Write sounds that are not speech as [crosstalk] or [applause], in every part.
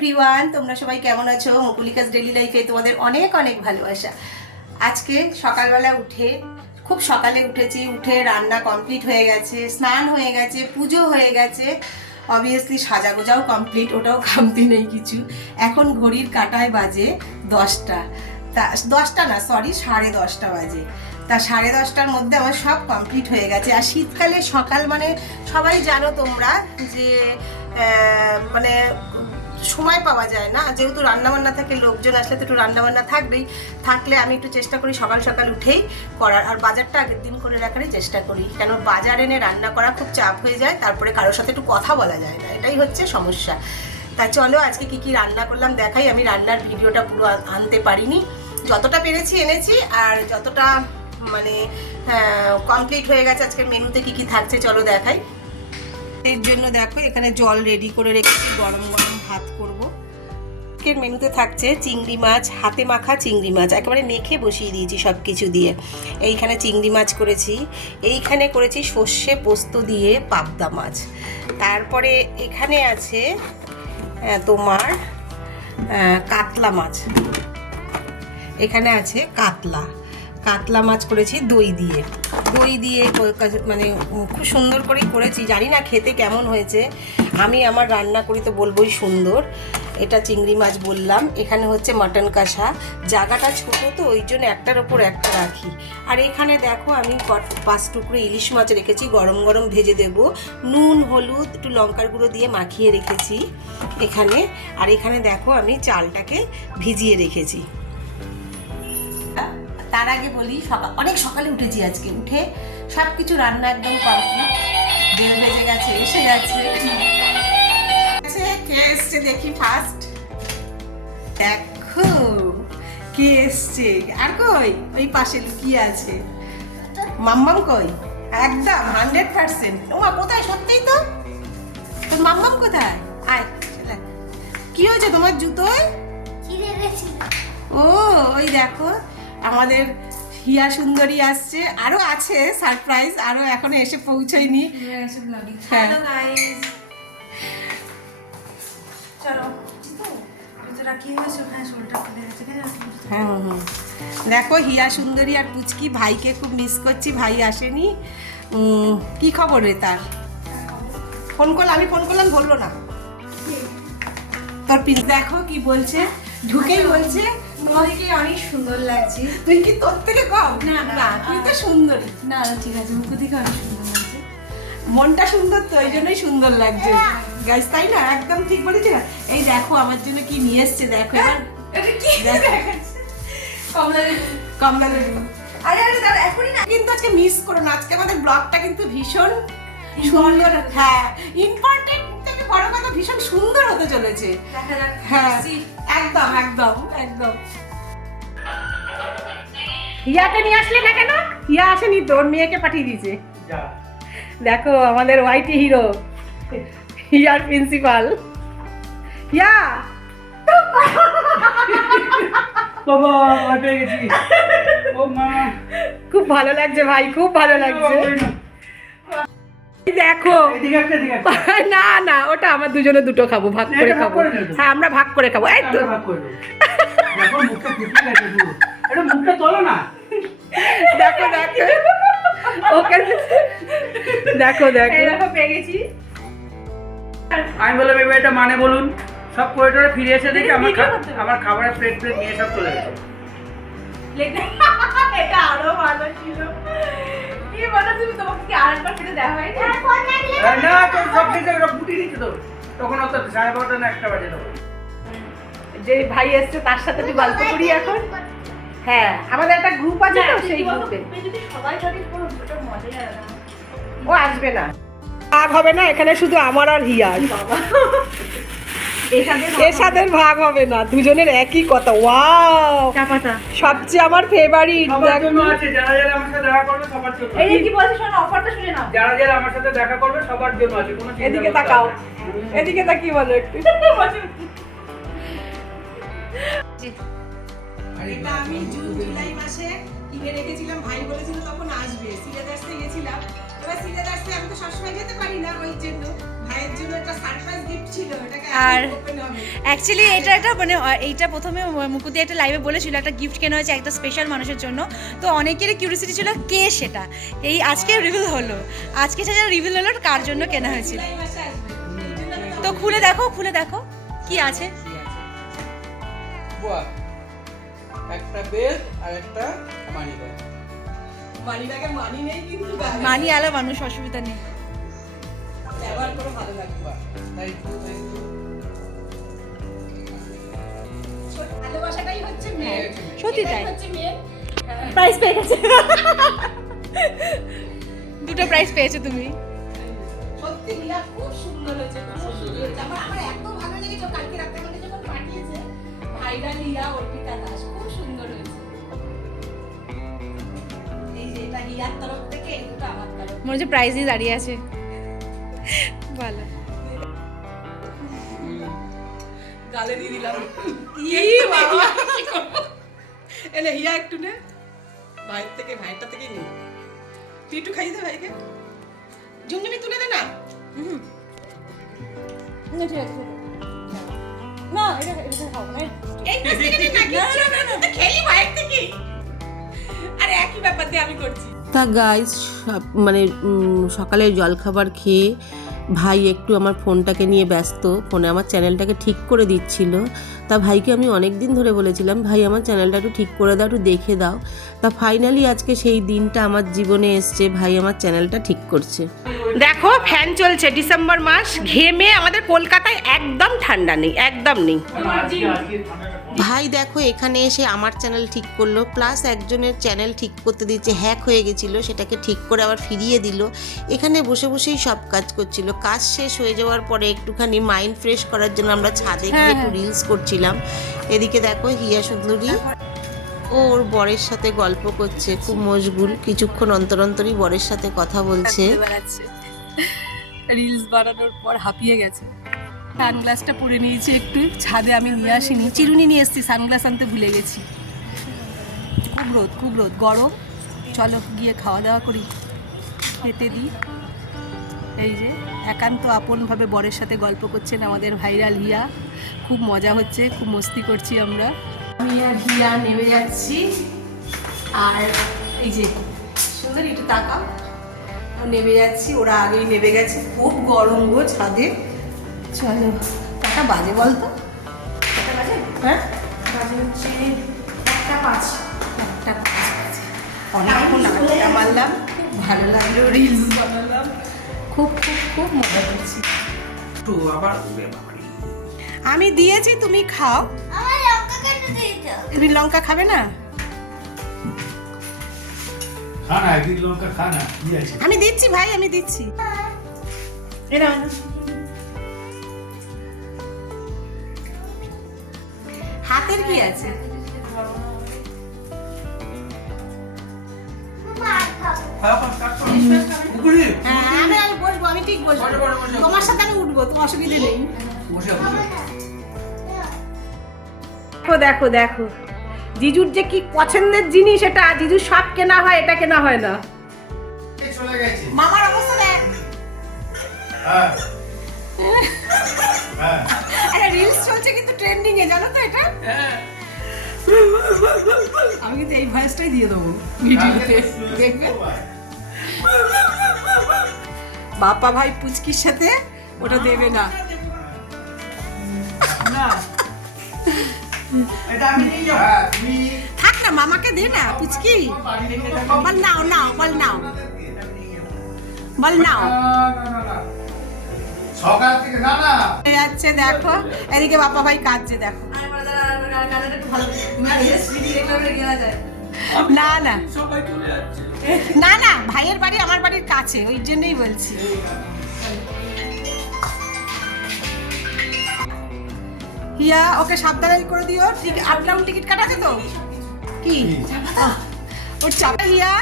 Everyone তোমরা সবাই কেমন আছো? মুকুলিকাস ডেলি লাইফে তোমাদের অনেক অনেক ভালোবাসা। আজকে সকালবেলা উঠে, খুব সকালে উঠেছি, উঠে রান্না কমপ্লিট হয়ে গেছে, স্নান হয়ে গেছে, পুজো হয়ে গেছে। অবভিয়াসলি সাজাগোজাও কমপ্লিট ওটাও খামতি নেই কিছু। এখন ঘড়ির কাটায় বাজে দশটা। তা, দশটা না সরি সাড়ে দশটা বাজে। তা সাড়ে দশটার মধ্যে আমার সব কমপ্লিট হয়ে গেছে। আর শীতকালে সকাল মানে সবাই জানো তোমরা যে মানে সময় পাওয়া যায় না। যেহেতু রান্নাবান্না থাকে, লোকজন আসলে তো একটু রান্নাবান্না থাকবেই। থাকলে আমি একটু চেষ্টা করি সকাল সকাল উঠেই করার। আর বাজারটা আগের দিন করে রাখারই চেষ্টা করি। কেন বাজার এনে রান্না করা খুব চাপ হয়ে যায়, তারপরে কারোর সাথে একটু কথা বলা যায় না। এটাই হচ্ছে সমস্যা। তা চলো, আজকে কি কি রান্না করলাম দেখাই। আমি রান্নার ভিডিওটা পুরো আনতে পারিনি। যতটা পেরেছি এনেছি, আর যতটা মানে কমপ্লিট হয়ে গেছে আজকের মেনুতে কি কি থাকছে, চলো দেখাই। এর জন্য দেখো, এখানে জল রেডি করে রেখেছি, গরম গরম ভাত করব। আজকের মেনুতে থাকছে চিংড়ি মাছ, হাতে মাখা চিংড়ি মাছ। একেবারে মেখে বসিয়ে দিয়েছি সব কিছু দিয়ে। এইখানে চিংড়ি মাছ করেছি। এইখানে করেছি সর্ষে পোস্ত দিয়ে পাবদা মাছ। তারপরে এখানে আছে তোমার কাতলা মাছ। এখানে আছে কাতলা। কাতলা মাছ করেছি দই দিয়ে। দই দিয়ে মানে খুব সুন্দর করেই করেছি। জানি না খেতে কেমন হয়েছে। আমি আমার রান্না করি তো বলবোই সুন্দর। এটা চিংড়ি মাছ বললাম। এখানে হচ্ছে মাটন কষা। জায়গাটা ছোট তো, ওই জন্য একটার ওপর একটা রাখি। আর এখানে দেখো, আমি পাঁচ টুকরো ইলিশ মাছ রেখেছি। গরম গরম ভেজে দেব। নুন, হলুদ, একটু লঙ্কার গুঁড়ো দিয়ে মাখিয়ে রেখেছি এখানে। আর এখানে দেখো, আমি চালটাকে ভিজিয়ে রেখেছি। তার আগে বলি সকাল অনেক সকালে উঠেছি আজকে। উঠে সব কিছু রান্না একদম কমপ্লিট। বেল ভেজে গেছে এসে গেছে। কে এসছে দেখি ফার্স্ট দেখো কে এসছে? আর কই? ওই পাশে লুকিয়ে আছে। মাম্মাম কই? একদম হান্ড্রেড পার্সেন্ট ওমা কোথায়? সত্যিই তো? তোর মাম্মাম কোথায়? আয়। কি হয়েছে তোমার জুতোয়? ও ওই দেখো। আমাদের হিয়া সুন্দরী আসছে। আরও আছে সারপ্রাইজ আরও এখনও এসে পৌঁছয়নি। হ্যাঁ। হ্যাঁ। হুম, হুম। দেখো হিয়া সুন্দরী আর পুচকি ভাইকে খুব মিস করছি ভাই আসেনি। কি খবর রে তার? ফোন করলাম আমি ফোন করলাম ধরলো না। তোর পিস দেখো কি বলছে। ঢুকেই বলছে তোমাদেরকে অনেক সুন্দর লাগছে? তুই কি তোর থেকে কম? না, না, তুই তো সুন্দরী। না না ঠিক আছে মুখ থেকে অনেক সুন্দর লাগছে। মনটা সুন্দর তো ওই জন্যই সুন্দর লাগছে। গাইস তাই না? একদম ঠিক বলেছি না? এই দেখো আমার জন্য কি নিয়ে এসছে দেখো এবার। এটা কি। কমলা। কমলা আরে আরে দাঁড়া এখনই না। কিন্তু আজকে মিস করো না আজকে আমাদের ব্লগটা কিন্তু ভীষণ সুন্দর হ্যাঁ ইম্পর্টেন্ট বড় কথা ভীষণ সুন্দর হতে চলেছে। হ্যাঁ একদম একদম একদম। হিয়াকে নিয়ে আসলে না কেন? হিয়া আসেনি তোর মেয়েকে পাঠিয়ে দিয়েছে। দেখো আমাদের YT hero here principal Hiya বাবা পেয়ে গেছি। ও মা। খুব ভালো লাগছে ভাই খুব ভালো লাগছে। দেখো। [laughs] না না ওটা আমার দুজনে দুটো খাব ভাগ করে খাব। হ্যাঁ আমরা ভাগ করে খাব। এই তো। করে। দেখো মুখটা ফুটে গেছে পুরো। এটা মুখটা তোলো না। দেখো দেখো। ওকে। দেখো দেখো। পেয়ে গেছি। আমি বললাম এবার এটা মানে বলুন। সব করিডোরে ফিরে এসে দেখি আমার। আমার খাবারের প্লেট প্লেট নিয়ে সব চলে গেছে। এটা আরও ভালো ছিল। তোমাকে কি আরেকবার খেতে দেওয়া হয়নি? আর না তোর সব কিছু দিচ্ছে তো। তখন অত সাড়ে বারোটা না একটা বাজে তখন। যে ভাই এসছে তার সাথে তুই গল্প করি এখন? হ্যাঁ আমাদের একটা গ্রুপ আছে তো সেই গ্রুপে যদি সবাই থাকে পুরো ওটা মজাই আলাদা। ও আসবে না। ভাগ হবে না এখানে শুধু আমার আর হিয়ার। এসাদের ভাগ হবে। না দুজনের একই কথা ওয়াও। সবচেয়ে আমার ফেভারিট যারা যারা আমার সাথে দেখা করবে সবার জন্য। এই কি বলছে শোনো অফারটা শুনে নাও। যারা যারা আমার সাথে দেখা করবে সবার জন্য আছে কোনো চিন্তা এদিকে তাকাও। এদিকে তাকিয়ে বলো একটু। এটা আমি জুন জুলাই মাসে কিনে রেখেছিলাম ভাই বলেছিল তখন আসবে। সিলেদার্সে গেছিলাম। এবার সিলেদার্সে আমি তো সবসময় যেতে পারি না ওই জন্য। ভাইয়ের জন্য একটা সারপ্রাইজ গিফট ছিল এটাকে আর- অ্যাকচুয়ালি এটা একটা মানে এইটা প্রথমে মুকুদি একটা লাইভে বলেছিল একটা গিফট কেনা হয়েছে একটা স্পেশাল মানুষের জন্য। তো অনেকেরই কিউরিয়াসিটি ছিল কে সেটা? এই আজকে রিভিল হলো। আজকে সেটা রিভিল হলো কার জন্য কেনা হয়েছিল? তো খুলে দেখো খুলে দেখো কি আছে? একটা বেল আর একটা মানি ব্যাগ মানি মানি নেই কিন্তু মানি আলা মানুষ অসুবিধা নেই। মেয়ে। সত্যি তাই। প্রাইজ পেয়ে গেছে। দুটো প্রাইজ পেয়েছ তুমি। সত্যি খুব সুন্দর হয়েছে খুব সুন্দর হয়েছে। আমার আমার এত ভালো লেগেছে কালকে রাতে যখন পাঠিয়েছে ভাইরা নীলা অর্পিতা দাস তরফ থেকে দুটো আমার তরফ মনে হচ্ছে প্রাইজ নিয়ে দাঁড়িয়ে আছে। ভালো। গালে দিয়ে দিলাম। বাবা। এলে হিয়া একটু নে। ভাইয়ের থেকে ভাইটা থেকে নে তুই একটু খাইয়ে দে ভাইকে। ঝুমঝুমি তুলে দে না। না ঠিক আছে। না এটা এটা খাও না এই থেকে [laughs] নে না না না। খেলি ভাইয়ের থেকে। আরে একই ব্যাপার দিয়ে আমি করছি। তা গাইস মানে সকালে জলখাবার খেয়ে ভাই একটু আমার ফোনটাকে নিয়ে ব্যস্ত। ফোনে আমার চ্যানেলটাকে ঠিক করে দিচ্ছিল। তা ভাইকে আমি অনেক দিন ধরে বলেছিলাম, ভাই, আমার চ্যানেলটা একটু ঠিক করে দাও, একটু দেখে দাও। তা ফাইনালি আজকে সেই দিনটা আমার জীবনে এসছে। ভাই, আমার চ্যানেলটা ঠিক করছে। দেখো ফ্যান চলছে ডিসেম্বর মাস ঘেমে আমাদের কলকাতায় একদম ঠান্ডা নেই একদম নেই। ভাই দেখো এখানে এসে আমার চ্যানেল ঠিক করল প্লাস একজনের চ্যানেল ঠিক করতে দিচ্ছে হ্যাক হয়ে গেছিল সেটাকে ঠিক করে আবার ফিরিয়ে দিল। এখানে বসে বসেই সব কাজ করছিল। কাজ শেষ হয়ে যাওয়ার পরে একটুখানি মাইন্ড ফ্রেশ করার জন্য আমরা ছাদে গিয়ে একটু রিলস করছিলাম। এদিকে দেখো হিয়া সুন্দরী ওর বরের সাথে গল্প করছে খুব মশগুল কিছুক্ষণ অন্তর অন্তরই বরের সাথে কথা বলছে। রিলস বানানোর পর হাঁপিয়ে গেছে। সানগ্লাসটা পরে নিয়েছি একটু, ছাদে আমি নিয়ে আসিনি। চিরুনি নিয়ে এসেছি, সানগ্লাস আনতে ভুলে গেছি। খুব রোদ খুব রোদ, গরম। চলো গিয়ে খাওয়া দাওয়া করি, খেতে দিই। এই যে, একান্ত আপনভাবে বরের সাথে গল্প করছেন আমাদের ভাইরাল হিয়া। খুব মজা হচ্ছে, খুব মস্তি করছি আমরা। আমি আর হিয়া নেমে যাচ্ছি। আর এই যে, সুন্দর একটু তাকাও। নেমে যাচ্ছি ওরা আগেই নেমে গেছে খুব গরম গো ছাদে। চলো কটা বাজে বলতো কটা বাজে? হ্যাঁ? বাজে হচ্ছে একটা পাঁচ। একটা পাঁচ বাজে। অনেকক্ষণ আড্ডা মারলাম খুব ভালো লাগল রিলস বানালাম। খুব খুব খুব মজা করছি। একটু আবার আমি দিয়েছি তুমি খাও। তুমি লঙ্কা খাবে না? আমি দিচ্ছি ভাই আমি দিচ্ছি। হাতের কি আছে? হ্যাঁ আমি আমি বসবো আমি ঠিক বসবো। বসো, বসো, বসো। তোমার সাথে আমি উঠবো তোমার অসুবিধে নেই। দেখো দেখো দেখো। জিজুর যে কি পছন্দের জিনিস এটা জিজুর সব কেনা হয় এটা কেনা হয় না। চলে গেছে। মামার অবস্থা দেখ। হ্যাঁ। হ্যাঁ। আরে রিলস চলছে কিন্তু ট্রেন্ডিং এ জানো তো এটা? আমি কিন্তু এই ভয়েসটাই দিয়ে দেবো ভিডিওতে। দেখবে? বাপ্পা ভাই পুচকির সাথে ওটা দেবে না। না। এটা আমি নিয়ে যাব। হ্যাঁ তুমি থাক না মামাকে দে না পুচকি। বল নাও নাও বল নাও। বল নাও। না, না, না, না। সকাল থেকে না না। যাচ্ছে দেখো। এদিকে বাপ্পা ভাই কাঁদছে দেখো। না না না। না ভাইয়ের বাড়ি আমার বাড়ির কাছে ওই জন্যই বলছি। হিয়া ওকে সাবধানে করে দিও। ঠিক আপ ডাউন টিকিট কাটাছে তো? কি? ওর চাপা হিয়া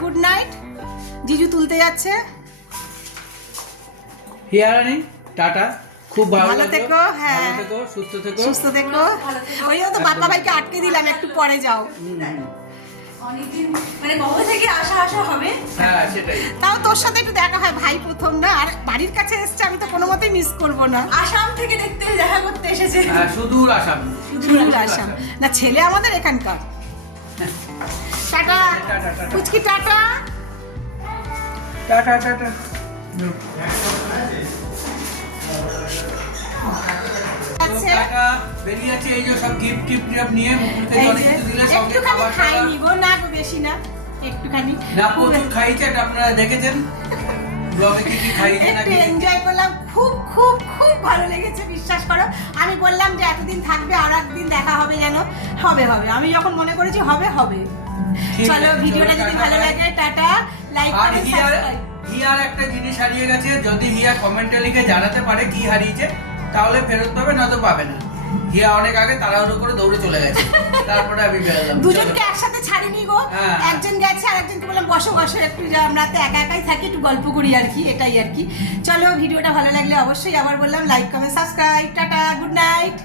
গুড নাইট জিজু তুলতে যাচ্ছে। হিয়ারানি টাটা। খুব ভালো ভালো থেকো, হ্যাঁ। থেকো সুস্থ থেকো। সুস্থ থেকো। ওই তো বাপ্পা ভাইকে আটকে দিলাম একটু পরে যাও। অনেকদিন মানে কবে থেকে আসা আসা হবে। হ্যাঁ সেটাই। তাও তোর সাথে একটু দেখা হয় ভাই প্রথম না? আর বাড়ির কাছে এসছে আমি তো কোনো মতেই মিস করব না। আসাম থেকে দেখতে এসেছে হ্যাঁ সুদূর আসাম। সুদূর আসাম। না ছেলে আমাদের এখানকার। টাটা। পুচকি টাটা। Tata tata. আছে। টাটা। বেরিয়ে আছে এই যে সব গিফট টিফট নিয়ে অনেক কিছু দিলে খাইনি গো না গো বেশি না। একটুখানি না প্রচুর খাইছে আপনারা দেখেছেন? ব্লগে কি কি খাইছে নাকি? এনজয় করলাম। খুব খুব খুব ভালো লেগেছে বিশ্বাস করো। আমি বললাম যে এতদিন থাকবে আর একদিন দেখা হবে যেন। হবে হবে। আমি যখন মনে করেছি হবে হবে। চলো ভিডিওটা যদি ভালো লাগে tata. Like comment here subscribe here একটা জিনিস হারিয়ে গেছে। যদি হিয়া কমেন্টে লিখে জানাতে পারে কি হারিয়েছে তাহলে ফেরত পাবে নয়তো পাবে না। হিয়া অনেক আগে তাড়াহুড়ো করে দৌড়ে চলে গেছে। [laughs] তারপরে আমি বেরোলাম দুজনকে একসাথে ছাড়িনি গো। হ্যাঁ। একজন গেছে আর একজনকে বললাম বসো বসো একটু যা, আমরা তো একা একাই থাকি একটু গল্প করি আর কি এটাই আর কি। চলো ভিডিওটা ভালো লাগলে অবশ্যই আবার বললাম like comment subscribe tata good night